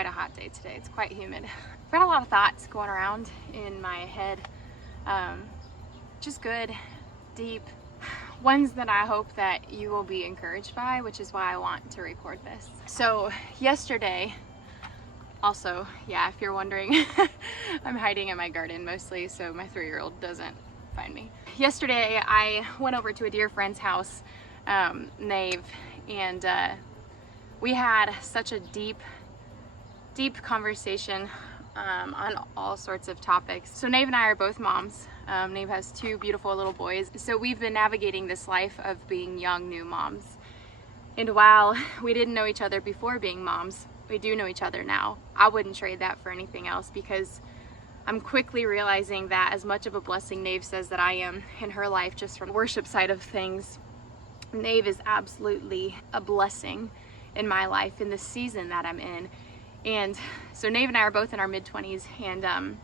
quite a hot day today. It's quite humid. I've got a lot of thoughts going around in my head. Just good, deep ones that I hope that you will be encouraged by, which is why I want to record this. So yesterday, also, yeah, if you're wondering, I'm hiding in my garden mostly so my 3-year-old doesn't find me. Yesterday I went over to a dear friend's house, Nave, and we had such a deep conversation on all sorts of topics. So Nave and I are both moms. Nave has 2 beautiful little boys. So we've been navigating this life of being young new moms. And while we didn't know each other before being moms, we do know each other now. I wouldn't trade that for anything else, because I'm quickly realizing that as much of a blessing Nave says that I am in her life, just from the worship side of things, Nave is absolutely a blessing in my life in the season that I'm in. And so Nave and I are both in our mid-20s and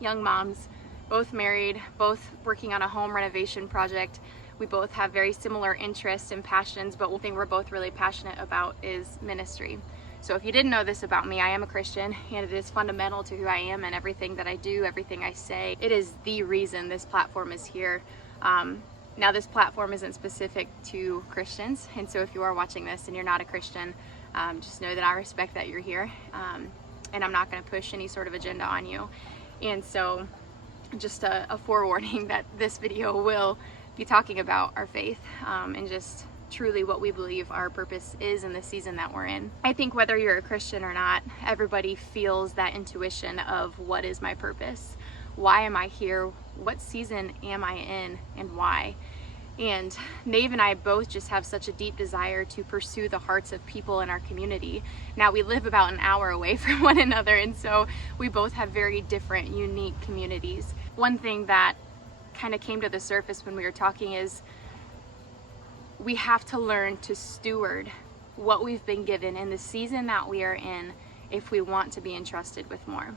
young moms, both married, both working on a home renovation project. We both have very similar interests and passions, but one thing we're both really passionate about is ministry. So if you didn't know this about me, I am a Christian, and it is fundamental to who I am and everything that I do, everything I say. It is the reason this platform is here. Now, this platform isn't specific to Christians, and so if you are watching this and you're not a Christian, just know that I respect that you're here, and I'm not going to push any sort of agenda on you. And so just a forewarning that this video will be talking about our faith and just truly what we believe our purpose is in the season that we're in. I think whether you're a Christian or not, everybody feels that intuition of what is my purpose? Why am I here? What season am I in, and why? And Nave and I both just have such a deep desire to pursue the hearts of people in our community. Now, we live about an hour away from one another, and so we both have very different, unique communities. One thing that kind of came to the surface when we were talking is we have to learn to steward what we've been given in the season that we are in if we want to be entrusted with more.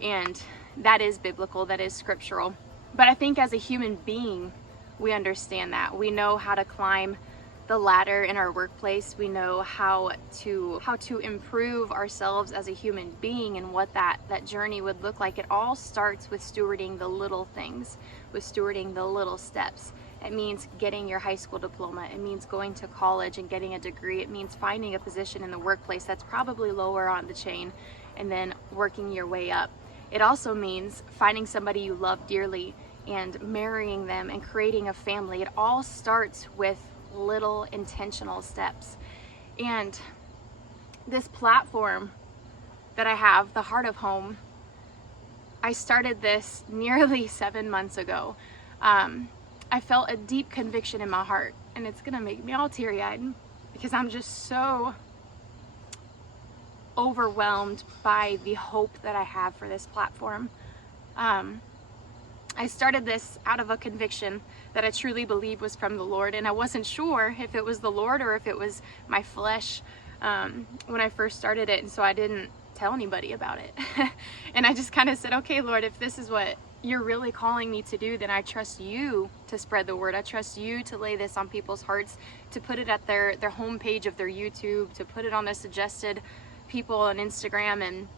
And that is biblical, that is scriptural. But I think as a human being, we understand that. We know how to climb the ladder in our workplace. We know how to improve ourselves as a human being and what that journey would look like. It all starts with stewarding the little things, with stewarding the little steps. It means getting your high school diploma. It means going to college and getting a degree. It means finding a position in the workplace that's probably lower on the chain and then working your way up. It also means finding somebody you love dearly and marrying them and creating a family. It all starts with little intentional steps. And this platform that I have, the Heart of Home, I started this nearly 7 months ago. I felt a deep conviction in my heart, and it's gonna make me all teary-eyed because I'm just so overwhelmed by the hope that I have for this platform. I started this out of a conviction that I truly believe was from the Lord, and I wasn't sure if it was the Lord or if it was my flesh when I first started it, and so I didn't tell anybody about it. And I just kind of said, okay, Lord, if this is what you're really calling me to do, then I trust you to spread the word. I trust you to lay this on people's hearts, to put it at their homepage of their YouTube, to put it on the suggested people on Instagram. And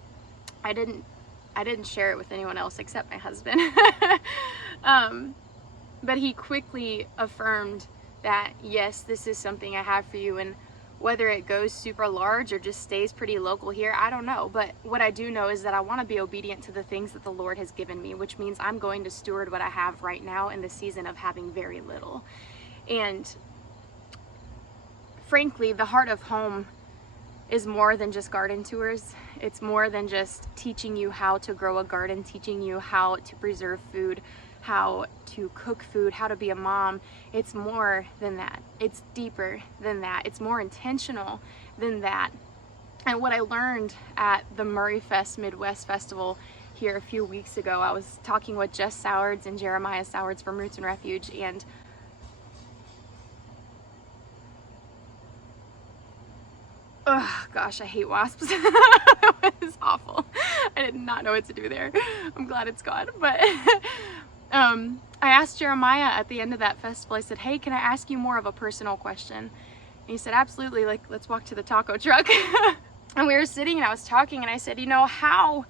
I didn't share it with anyone else except my husband. But he quickly affirmed that, yes, this is something I have for you. And whether it goes super large or just stays pretty local here, I don't know. But what I do know is that I want to be obedient to the things that the Lord has given me, which means I'm going to steward what I have right now in the season of having very little. And frankly, the Heart of Home is more than just garden tours. It's more than just teaching you how to grow a garden, teaching you how to preserve food, how to cook food, how to be a mom. It's more than that. It's deeper than that. It's more intentional than that. And what I learned at the Murray Fest Midwest Festival here a few weeks ago, I was talking with Jess Sowards and Jeremiah Sowards from Roots and Refuge, and oh gosh, I hate wasps. That was awful. I did not know what to do there. I'm glad it's gone. But I asked Jeremiah at the end of that festival, I said, hey, can I ask you more of a personal question? And he said, absolutely, like, let's walk to the taco truck. And we were sitting and I was talking and I said, you know, how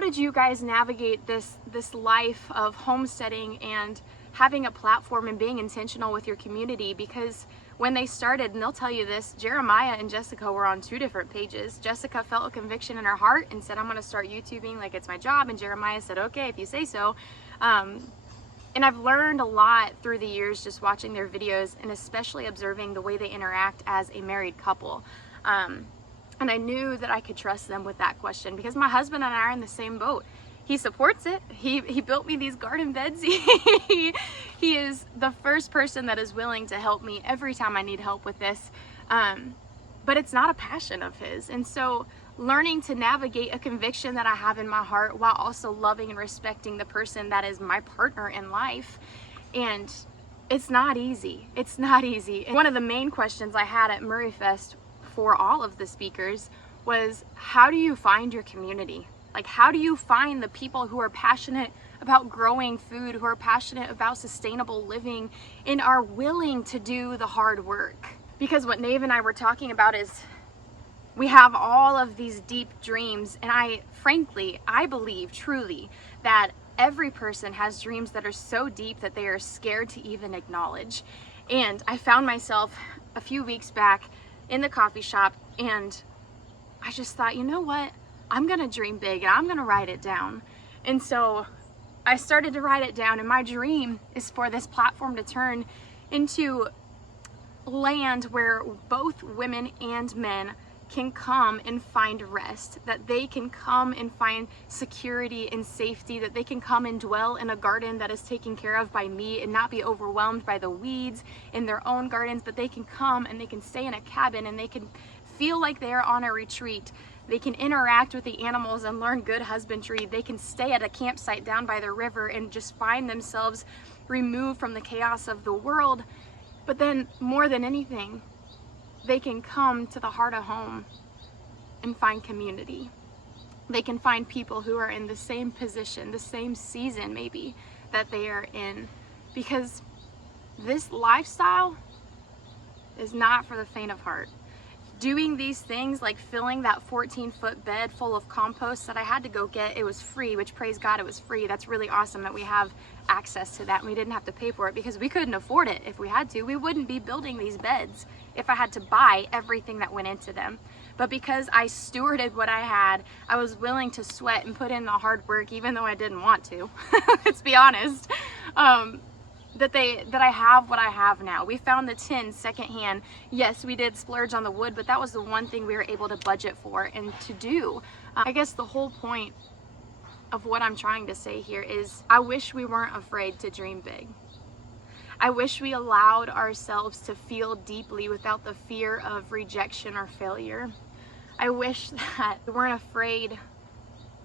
did you guys navigate this life of homesteading and having a platform and being intentional with your community? Because when they started, and they'll tell you this, Jeremiah and Jessica were on 2 different pages. Jessica felt a conviction in her heart and said, I'm going to start YouTubing like it's my job. And Jeremiah said, okay, if you say so. And I've learned a lot through the years just watching their videos and especially observing the way they interact as a married couple. And I knew that I could trust them with that question because my husband and I are in the same boat. He supports it. He built me these garden beds. He is the first person that is willing to help me every time I need help with this. But it's not a passion of his. And so learning to navigate a conviction that I have in my heart while also loving and respecting the person that is my partner in life. And it's not easy. It's not easy. And one of the main questions I had at Murray Fest for all of the speakers was, how do you find your community? Like, how do you find the people who are passionate about growing food, who are passionate about sustainable living, and are willing to do the hard work? Because what Nave and I were talking about is we have all of these deep dreams, and I believe truly that every person has dreams that are so deep that they are scared to even acknowledge. And I found myself a few weeks back in the coffee shop, and I just thought, you know what? I'm gonna dream big and I'm gonna write it down. And so I started to write it down, and my dream is for this platform to turn into land where both women and men can come and find rest, that they can come and find security and safety, that they can come and dwell in a garden that is taken care of by me and not be overwhelmed by the weeds in their own gardens, but they can come and they can stay in a cabin and they can feel like they are on a retreat. They can interact with the animals and learn good husbandry. They can stay at a campsite down by the river and just find themselves removed from the chaos of the world. But then more than anything, they can come to the heart of home and find community. They can find people who are in the same position, the same season maybe that they are in. Because this lifestyle is not for the faint of heart. Doing these things like filling that 14-foot bed full of compost that I had to go get, it was free, which praise God it was free. That's really awesome that we have access to that and we didn't have to pay for it, because we couldn't afford it if we had to. We wouldn't be building these beds if I had to buy everything that went into them. But because I stewarded what I had, I was willing to sweat and put in the hard work even though I didn't want to. Let's be honest. That I have what I have now. We found the tin secondhand. Yes, we did splurge on the wood, but that was the one thing we were able to budget for and to do. I guess the whole point of what I'm trying to say here is I wish we weren't afraid to dream big. I wish we allowed ourselves to feel deeply without the fear of rejection or failure. I wish that we weren't afraid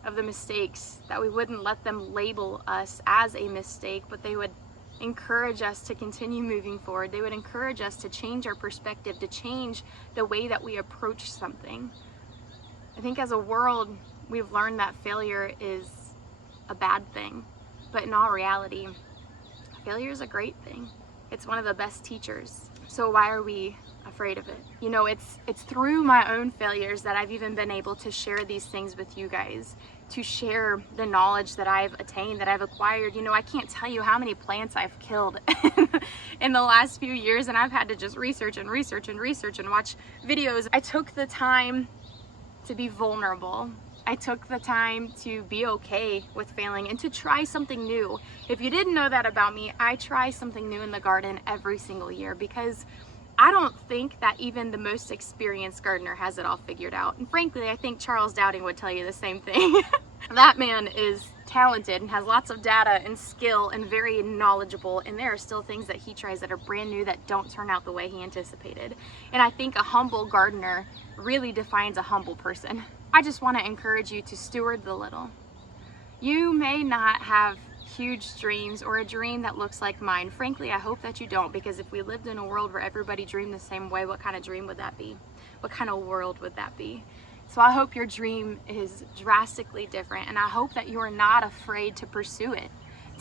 of the mistakes, that we wouldn't let them label us as a mistake, but they would encourage us to continue moving forward. They would encourage us to change our perspective, to change the way that we approach something. I think as a world, we've learned that failure is a bad thing, but in all reality, failure is a great thing. It's one of the best teachers. So why are we afraid of it? You know, it's through my own failures that I've even been able to share these things with you guys, to share the knowledge that I've attained, that I've acquired. You know, I can't tell you how many plants I've killed in the last few years, and I've had to just research and research and research and watch videos. I took the time to be vulnerable. I took the time to be okay with failing and to try something new. If you didn't know that about me, I try something new in the garden every single year, because I don't think that even the most experienced gardener has it all figured out. And frankly, I think Charles Dowding would tell you the same thing. That man is talented and has lots of data and skill and very knowledgeable, and there are still things that he tries that are brand new that don't turn out the way he anticipated. And I think a humble gardener really defines a humble person. I just want to encourage you to steward the little. You may not have huge dreams or a dream that looks like mine. Frankly, I hope that you don't, because if we lived in a world where everybody dreamed the same way, what kind of dream would that be? What kind of world would that be? So I hope your dream is drastically different, and I hope that you are not afraid to pursue it,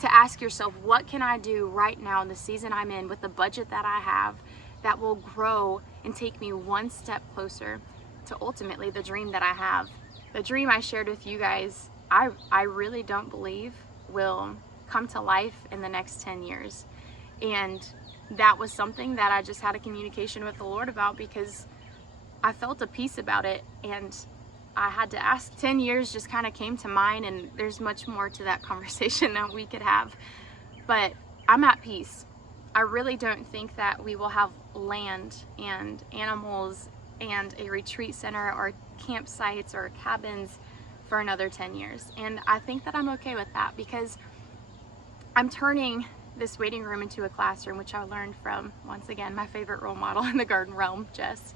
to ask yourself, what can I do right now in the season I'm in with the budget that I have that will grow and take me one step closer to ultimately the dream that I have. The dream I shared with you guys, I really don't believe will come to life in the next 10 years. And that was something that I just had a communication with the Lord about, because I felt a peace about it, and I had to ask. 10 years just kind of came to mind, and there's much more to that conversation that we could have, but I'm at peace. I really don't think that we will have land and animals and a retreat center or campsites or cabins for another 10 years. And I think that I'm okay with that, because I'm turning this waiting room into a classroom, which I learned from, once again, my favorite role model in the garden realm, Jess.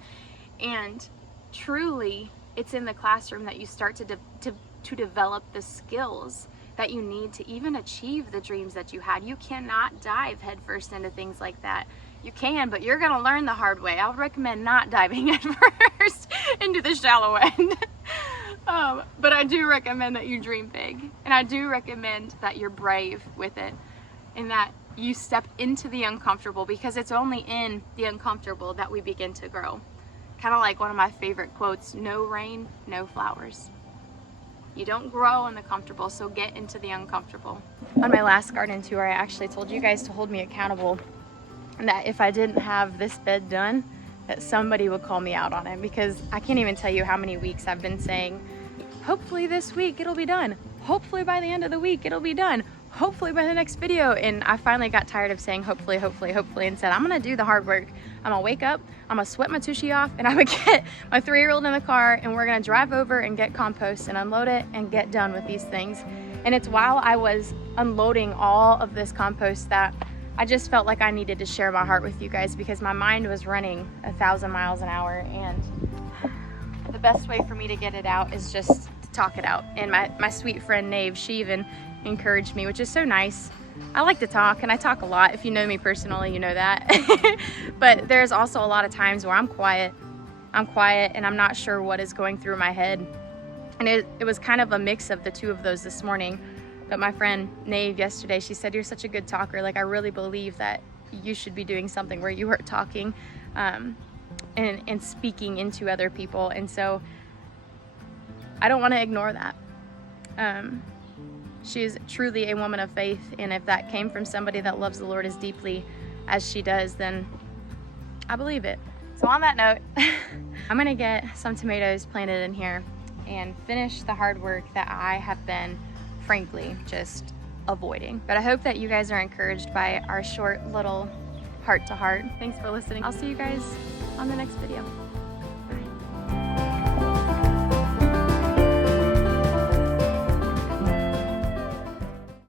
And truly, it's in the classroom that you start to develop the skills that you need to even achieve the dreams that you had. You cannot dive headfirst into things like that. You can, but you're gonna learn the hard way. I would recommend not diving headfirst into the shallow end. But I do recommend that you dream big, and I do recommend that you're brave with it, and that you step into the uncomfortable, because it's only in the uncomfortable that we begin to grow. Kind of like one of my favorite quotes, no rain, no flowers. You don't grow in the comfortable, so get into the uncomfortable. On my last garden tour, I actually told you guys to hold me accountable, and that if I didn't have this bed done, that somebody would call me out on it, because I can't even tell you how many weeks I've been saying, hopefully this week it'll be done. Hopefully by the end of the week it'll be done. Hopefully by the next video. And I finally got tired of saying hopefully, and said, I'm gonna do the hard work. I'm gonna wake up, I'm gonna sweat my tushy off, and I'm gonna get my 3-year-old in the car, and we're gonna drive over and get compost and unload it and get done with these things. And it's while I was unloading all of this compost that I just felt like I needed to share my heart with you guys, because my mind was running 1,000 miles an hour, and the best way for me to get it out is just to talk it out. And my sweet friend Nave, she even encouraged me, which is so nice. I like to talk, and I talk a lot. If you know me personally, you know that. But there's also a lot of times where I'm quiet and I'm not sure what is going through my head. And it was kind of a mix of the two of those this morning. But my friend Nave yesterday, she said, you're such a good talker. Like, I really believe that you should be doing something where you are talking and speaking into other people. And so I don't want to ignore that. She is truly a woman of faith, and if that came from somebody that loves the Lord as deeply as she does, then I believe it. So on that note, I'm gonna get some tomatoes planted in here and finish the hard work that I have been, frankly, just avoiding. But I hope that you guys are encouraged by our short little heart-to-heart. Thanks for listening. I'll see you guys on the next video.